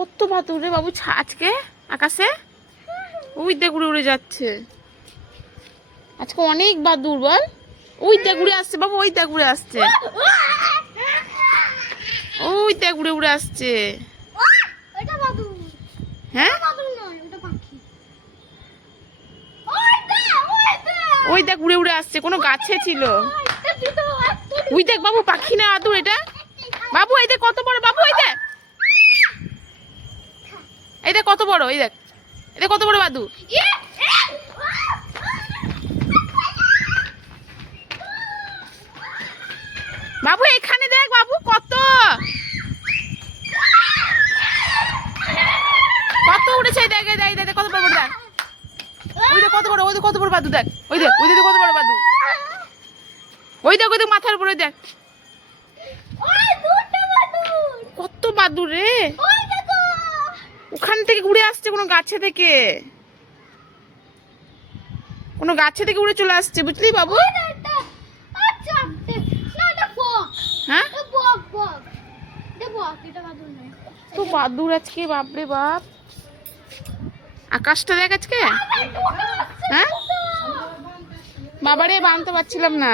কত বাদুর রে বাবু আজকে আকাশে। ওই দেখ উড়ে উড়ে যাচ্ছে আজকে অনেক বাদুর বল। ওই দেখ উড়ে আসছে বাবু, ওই দেখ উড়ে আসছে, ওই দেখ উড়ে উড়ে আসছে। হ্যাঁ ওই দেখ উড়ে উড়ে আসছে, কোনো গাছে ছিল। ওই দেখ বাবু পাখি না আদুর এটা বাবু। এই দেখ কত বড় বাবু, এই দেখ, এই দেখ কত বড়, এই দেখ, এই দেখ কত বড় বাদু। বাবু এখানে দেখ বাবু, কত কত উড়েছে, দেখ দেখ দেখ কত বড় দেখ। ওই দেখ কত বড়, ওই দেখ কত বড় বাদু দেখ, ওই দেখ ওই দেখ কত বড় বাদু। ওই দেখ ওই দেখ মাথার উপরে দেখ কত বাদুর রে। ওখান থেকে উড়ে আসছে কোনো গাছে থেকে, কোনো গাছে থেকে উড়ে চলে আসছে বুঝলি বাবু। হ্যাঁ তো বাদুর আজকে, বাপরে বাপ। আকাশটা দেখ আজকে। হ্যাঁ বাবারে বানতে পারছিলাম না।